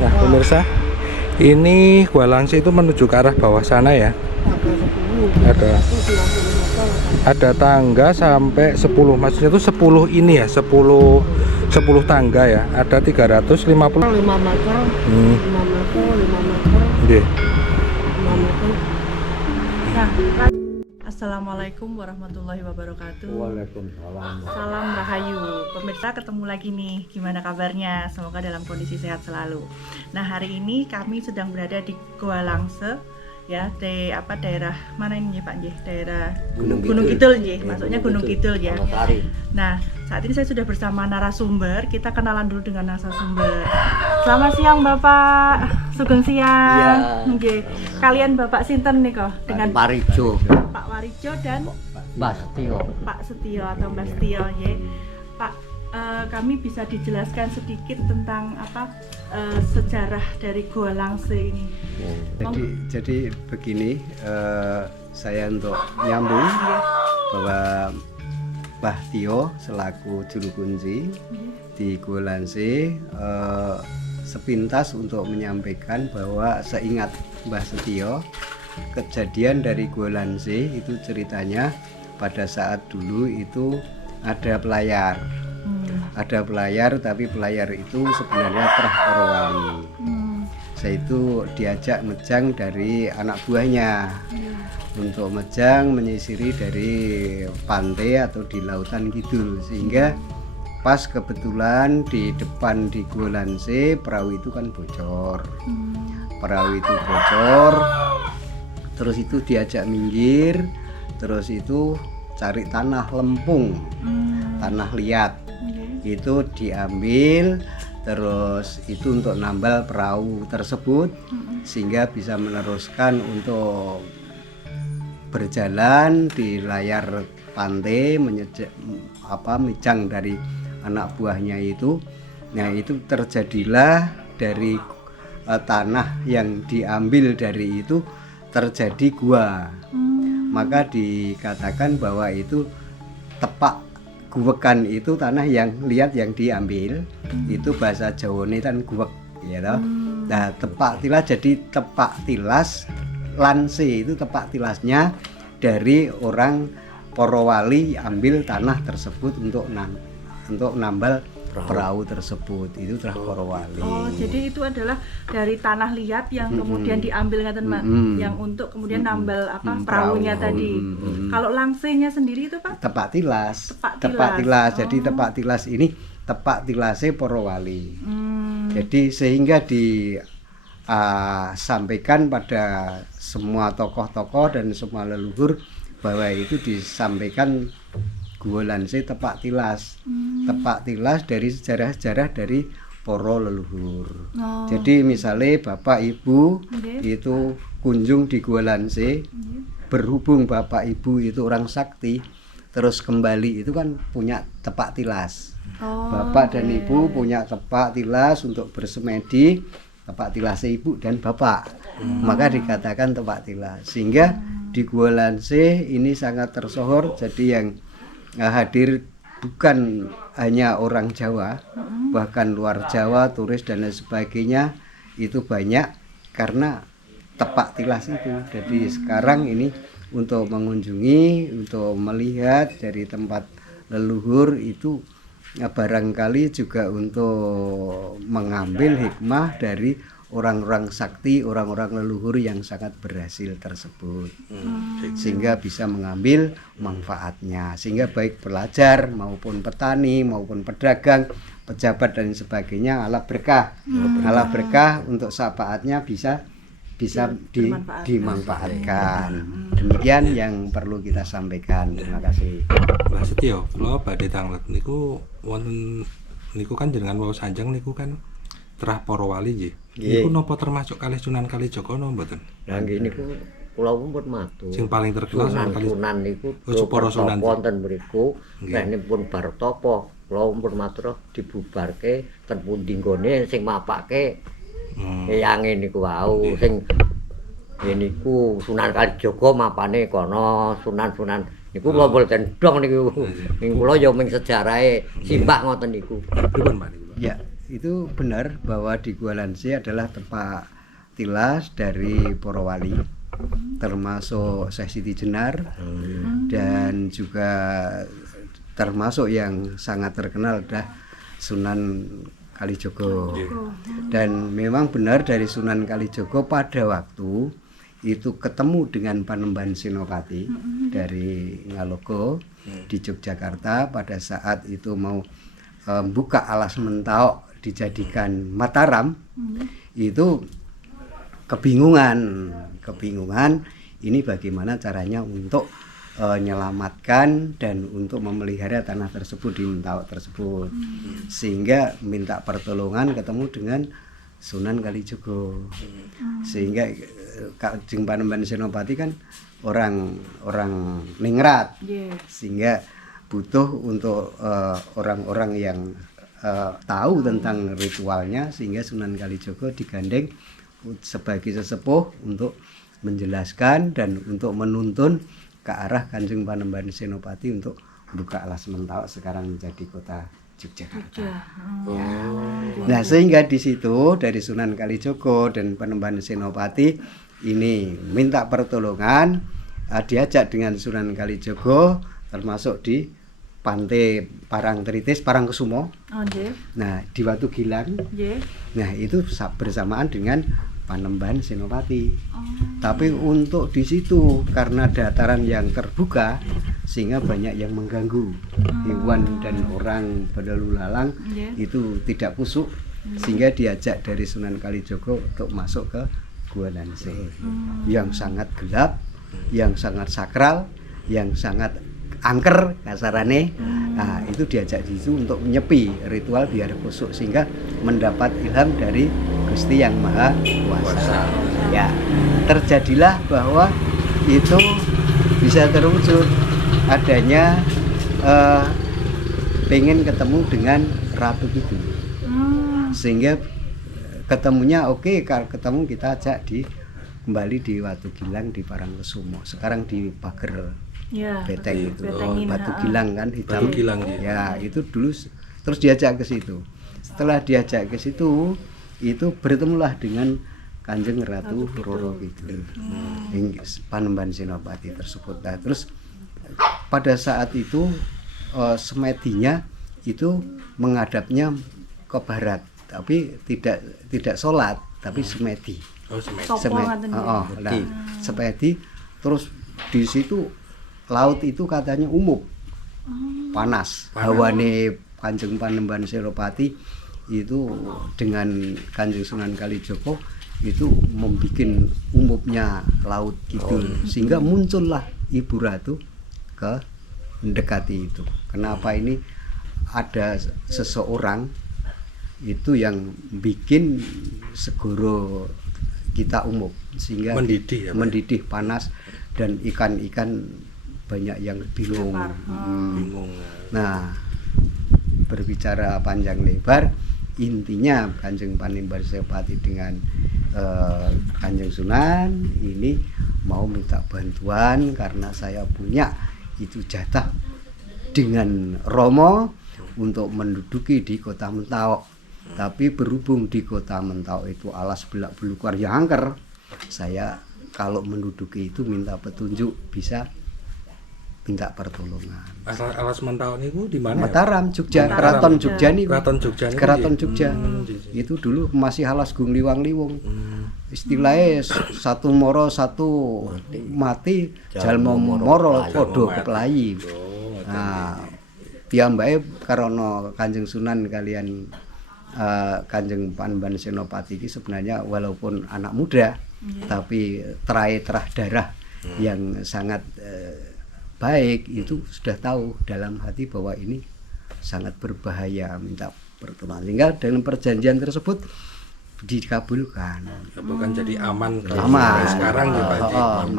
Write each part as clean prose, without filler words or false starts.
Nah, pemirsa, ini Gua Langse itu menuju ke arah bawah sana ya. Ada tangga sampai 10, maksudnya itu 10 ini ya, 10 tangga ya. Ada 350 5 meter, 5 meter, 5 meter, Nggih. 5 meter. Nah, Assalamualaikum warahmatullahi wabarakatuh. Waalaikumsalam. Salam Rahayu. Pemirsa, ketemu lagi nih. Gimana kabarnya? Semoga dalam kondisi sehat selalu. Nah, hari ini kami sedang berada di Gua Langse ya, di daerah mana ini ya Pak Nggih? Daerah Gunung Kidul nggih, maksudnya Gunung Kidul ya. Nah, saat ini saya sudah bersama narasumber. Kita kenalan dulu dengan narasumber. Selamat siang Bapak. Sugeng siang. Nggih. Kalian Bapak sinten nih kok? Dengan Pak Rijo, Pak Warijo dan Mbak Setio. Pak Setio atau Mbak Setio ya. Pak, kami bisa dijelaskan sedikit tentang sejarah dari Gua Langse ini. Jadi begini, saya untuk nyambung bahwa Mbah Tio selaku juru kunci di Gua Langse sepintas untuk menyampaikan bahwa seingat Mbah Setio, kejadian dari Gua Langse itu ceritanya pada saat dulu itu ada pelayar. Ada pelayar, tapi pelayar itu sebenarnya Trah Porowali. Saya itu diajak mejang dari anak buahnya untuk mejang menyisiri dari pantai atau di lautan Kidul, sehingga pas kebetulan di depan di Gua Langse perahu itu kan bocor. Perahu itu bocor, terus itu diajak minggir, terus itu cari tanah lempung, tanah liat. Itu diambil, terus itu untuk nambal perahu tersebut sehingga bisa meneruskan untuk berjalan di layar pantai mejang dari anak buahnya itu. Nah, itu terjadilah dari tanah yang diambil dari itu terjadi gua. Maka dikatakan bahwa itu tepak guwekan, itu tanah yang liat yang diambil. Itu bahasa Jawane kan guwek ya toh. Nah, tepak tilas jadi tepak tilas Langse itu tepak tilasnya dari orang Porowali ambil tanah tersebut untuk nambal perahu tersebut, itu Trah Porowali. Oh, jadi itu adalah dari tanah liat yang kemudian diambil ngaten Mak, yang untuk kemudian nambal perahunya tadi. Kalau Langsenya sendiri itu Pak? Tepak tilas. Jadi tepak tilas ini tepak tilase Porowali. Jadi sehingga disampaikan pada semua tokoh-tokoh dan semua leluhur bahwa itu disampaikan Gua Langse tepak tilas. Tepak tilas dari sejarah-sejarah dari poro leluhur. Jadi misalnya Bapak Ibu itu kunjung di Gua Langse, berhubung Bapak Ibu itu orang sakti, terus kembali itu kan punya tepak tilas. Bapak dan Ibu punya tepak tilas untuk bersemedi, tepak tilas Ibu dan Bapak. Maka dikatakan tepak tilas. Sehingga di Gua Langse ini sangat tersohor, jadi yang hadir bukan hanya orang Jawa, bahkan luar Jawa, turis dan lain sebagainya itu banyak karena tepak tilas itu. Jadi sekarang ini untuk mengunjungi, untuk melihat dari tempat leluhur itu barangkali juga untuk mengambil hikmah dari orang-orang sakti, orang-orang leluhur yang sangat berhasil tersebut, sehingga bisa mengambil manfaatnya, sehingga baik pelajar maupun petani maupun pedagang, pejabat dan sebagainya ala berkah, untuk syafaatnya bisa dimanfaatkan. Demikian yang perlu kita sampaikan. Terima kasih. Mbah Setio, kula badhe tanglet niku wonten niku kan jenengan wau sanjang niku kan Trah Porowali nggih. Niku napa termasuk kalih Sunan Kalijaga napa mboten? Lah nggih niku kula pun matur. Sing paling terkenal Sunan niku para Sunan wonten mriku nipun bar tapa. Kula pun matur dibubarke ten pundi nggone sing mapake eyange niku wau sing niku Sunan Kalijaga mapane kono Sunan-sunan niku kula boten dong niku. Ning kula ya ming sejarahe simbah ngoten niku. Pripun Pak niku? Ya, itu benar bahwa di Gualanse adalah tempat tilas dari para wali, termasuk Syekh Siti Jenar, dan juga termasuk yang sangat terkenal adalah Sunan Kalijogo. Dan memang benar dari Sunan Kalijogo pada waktu itu ketemu dengan Panembahan Senopati dari Ngalogo di Yogyakarta pada saat itu mau buka alas Mentawai dijadikan Mataram. Itu kebingungan ini bagaimana caranya untuk menyelamatkan dan untuk memelihara tanah tersebut di Mentawai tersebut, sehingga minta pertolongan ketemu dengan Sunan Kalijogo. Sehingga Kanjeng Panembahan Senopati kan orang ningrat, sehingga butuh untuk orang-orang yang tahu tentang ritualnya, sehingga Sunan Kalijogo digandeng sebagai sesepuh untuk menjelaskan dan untuk menuntun ke arah Kanjeng Panembahan Senopati untuk buka alas Mentawai sekarang menjadi kota Yogyakarta. Ya. Nah, sehingga di situ dari Sunan Kalijogo dan Panembahan Senopati ini minta pertolongan, diajak dengan Sunan Kalijogo termasuk di pantai Parangtritis, Parangkusumo. Nah, di Watu Gilang. Nah, itu bersamaan dengan Panembahan Senopati. Tapi untuk di situ karena dataran yang terbuka sehingga banyak yang mengganggu hewan dan orang berlalu lalang, itu tidak kusuk, sehingga diajak dari Sunan Kalijogo untuk masuk ke Gualanse yang sangat gelap, yang sangat sakral, yang sangat angker kasarane. Nah, itu diajak di situ untuk menyepi ritual biar kusuk sehingga mendapat ilham dari Gusti Yang Maha Kuasa. Ya, terjadilah bahwa itu bisa terwujud adanya pengen ketemu dengan Ratu Kidul. Sehingga ketemunya ketemu kita ajak kembali di Watu Gilang di Parangkusumo. Sekarang di Pager Beteng itu. Batu Gilang kan hitam. Batu Gilang ya. Itu dulu terus diajak ke situ. Setelah diajak ke situ, itu bertemulah dengan Kanjeng Ratu Roro Kidul. Panembahan Senopati tersebut. Nah, terus pada saat itu semedinya itu menghadapnya ke barat, tapi tidak sholat, tapi semedi. Semedi. Terus di situ laut itu katanya umum, panas. Hawane Kanjeng Panembahan Senopati itu dengan Kanjeng Sunan Kalijogo itu membuat umumnya laut kidul, sehingga muncullah Ibu Ratu ke mendekati itu. Kenapa ini ada seseorang itu yang bikin segoro kita umum, sehingga mendidih panas dan ikan-ikan banyak yang bingung. Nah, berbicara panjang lebar, intinya Kanjeng Panembahan Senopati dengan Kanjeng Sunan ini mau minta bantuan karena saya punya itu jatah dengan Romo untuk menduduki di kota Mentawai. Tapi berhubung di kota Mentawai itu alas belak belukar yang angker, saya kalau menduduki itu minta petunjuk, bisa minta pertolongan. Alas Mentawai niku di mana? Mataram, Jogja, Keraton Jogja niku. Keraton Jogja. Itu dulu masih alas gung liwang-liwung. Istilahnya satu moro satu mati, jalma moro padha keklayi. Nah, piyambake karena Kanjeng Sunan kalian Kanjeng Panembahan Senopati ini sebenarnya walaupun anak muda, tapi terah darah yang sangat baik, itu sudah tahu dalam hati bahwa ini sangat berbahaya, minta pertolongan. Sehingga dengan perjanjian tersebut dikabulkan. Jadi aman. Sekarang ya Pak.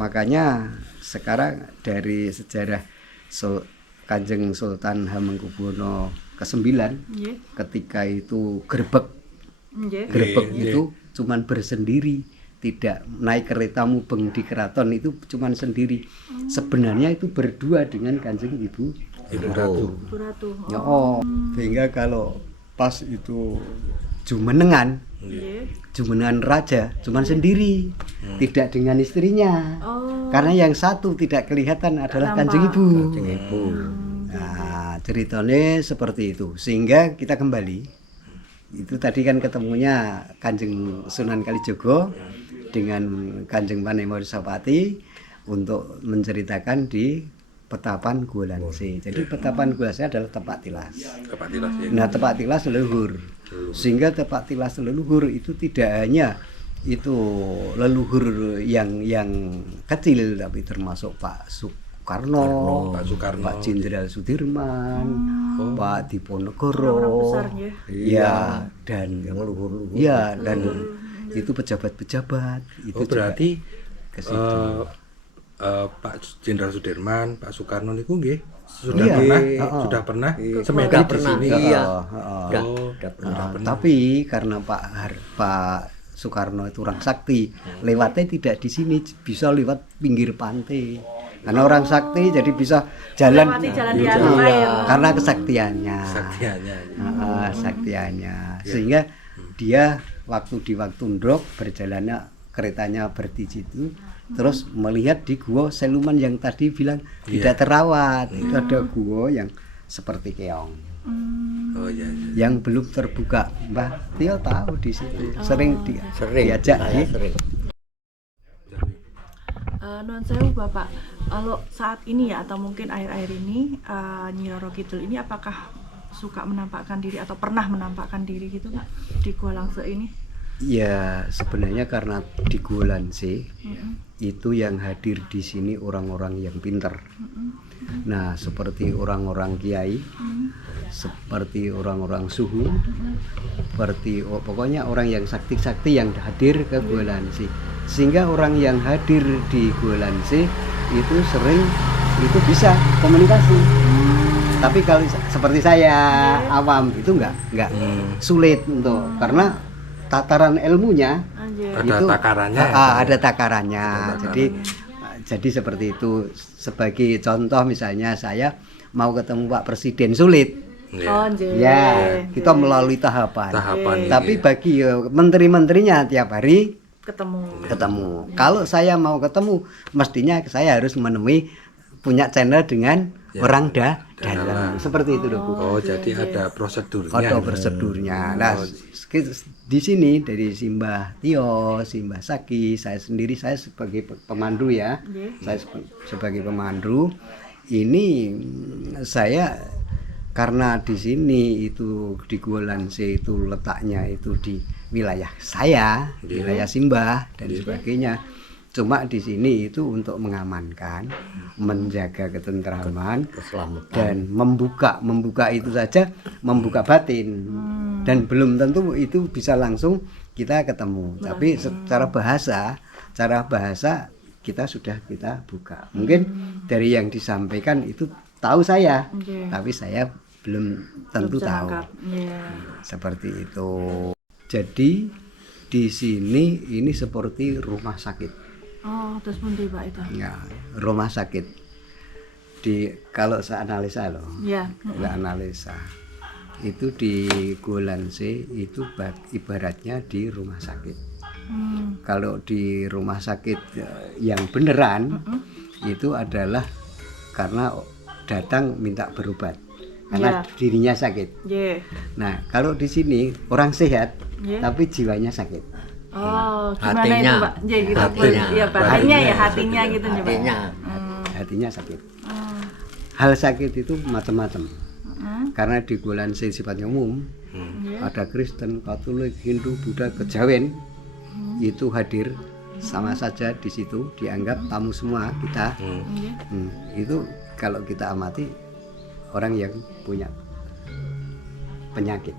Makanya sekarang dari sejarah Kanjeng Sultan Hamengkubuwono ke-9 ketika itu gerbek itu cuman bersendiri, tidak naik kereta mubeng di keraton, itu cuman sendiri. Sebenarnya itu berdua dengan Kanjeng Ibu Ratu. Sehingga kalau pas itu jumenengan Nggih. jumenengan raja cuman sendiri, tidak dengan istrinya. Oh. Karena yang satu tidak kelihatan adalah nampak. Kanjeng Ibu. Kanjeng Ibu. Nah, ceritanya seperti itu. Sehingga kita kembali. Itu tadi kan ketemunya Kanjeng Sunan Kalijogo dengan Kanjeng Panemon Sapati untuk menceritakan di Petapan Guolanse. Jadi Petapan Guolanse adalah Tepak Tilas. Tepak Tilas ya. Nah, Tepak Tilas leluhur. Sehingga Tepak Tilas leluhur itu tidak hanya itu leluhur yang kecil, tapi termasuk Pak Soekarno, Pak Soekarno, Pak Jenderal Sudirman, Pak Diponegoro, Orang besar nggih. ya, dan Yang luhur-luhur. ya, dan itu pejabat-pejabat itu Oh berarti ke situ. Pak Jenderal Sudirman, Pak Soekarno niku nggih sudah Iya, sudah pernah Iya. semedi Nggak di pernah. sini. Iya. Heeh. Nggak pernah. Tapi karena Pak Soekarno itu orang sakti, lewatnya tidak di sini, bisa lewat pinggir pantai. Karena orang sakti jadi bisa jalan, Melewati jalan di Iya, atas air. karena kesaktiannya. Saktianya. Saktiannya. Sehingga dia di waktu ndok berjalannya keretanya berhenti situ, terus melihat di gua Seluman yang tadi bilang tidak terawat. Itu ada gua yang seperti keong. Oh iya. Iya. Yang belum terbuka. Mbah Tio tahu di situ, sering diajak saya sering. Nuwun sewu Bapak, kalau saat ini ya atau mungkin akhir-akhir ini Nyi Roro Kidul ini apakah suka menampakkan diri atau pernah menampakkan diri gitu Pak di Gualangse ini? Ya sebenarnya karena di Guolanse itu yang hadir di sini orang-orang yang pintar. Nah seperti orang-orang kiai, seperti orang-orang suhu, seperti pokoknya orang yang sakti-sakti yang hadir ke Guolanse. Sehingga orang yang hadir di Guolanse itu sering itu bisa komunikasi. Tapi kalau seperti saya awam itu enggak sulit untuk karena tataran ilmunya Anjir. Ada itu takarannya. ada takarannya. Jadi seperti itu. Sebagai contoh misalnya saya mau ketemu Pak Presiden sulit. Oh, anjir. Ya, kita melalui tahapan. Tapi bagi menteri-menterinya tiap hari ketemu. Kalau saya mau ketemu, mestinya saya harus menemui punya channel dengan orang dalam. Seperti itu, Bu. Oh, jadi ada prosedurnya. Ada prosedurnya. Nah, di sini dari Simbah Tio, Simbah Saki, saya sendiri saya sebagai pemandu ya. Saya sebagai pemandu ini saya karena di sini itu di Guolanse itu letaknya itu di wilayah saya, wilayah Simbah dan sebagainya. Cuma di sini itu untuk mengamankan, menjaga ketentraman dan membuka itu saja, membuka batin. Dan belum tentu itu bisa langsung kita ketemu. Tapi secara bahasa kita buka. Mungkin dari yang disampaikan itu tahu saya, tapi saya belum tentu tahu. Seperti itu. Jadi di sini ini seperti rumah sakit. Oh, terus pundi Pak itu? Ya, rumah sakit. Kalau saya analisa loh. Iya. Saya analisa. Itu di Guolanse itu ibaratnya di rumah sakit. Kalau di rumah sakit yang beneran itu adalah karena datang minta berobat karena dirinya sakit. Nah, kalau di sini orang sehat tapi jiwanya sakit. Oh, gimana Hatinya. itu Pak? Ya gitu. Hatinya. Iya, bahannya ya hatinya gitu nih, Pak. Hatinya sakit. Hal sakit itu macam-macam. Karena di Guolanse sifatnya umum. Ada Kristen, Katolik, Hindu, Buddha, Kejawen itu hadir sama saja di situ, dianggap tamu semua kita. Itu kalau kita amati orang yang punya penyakit.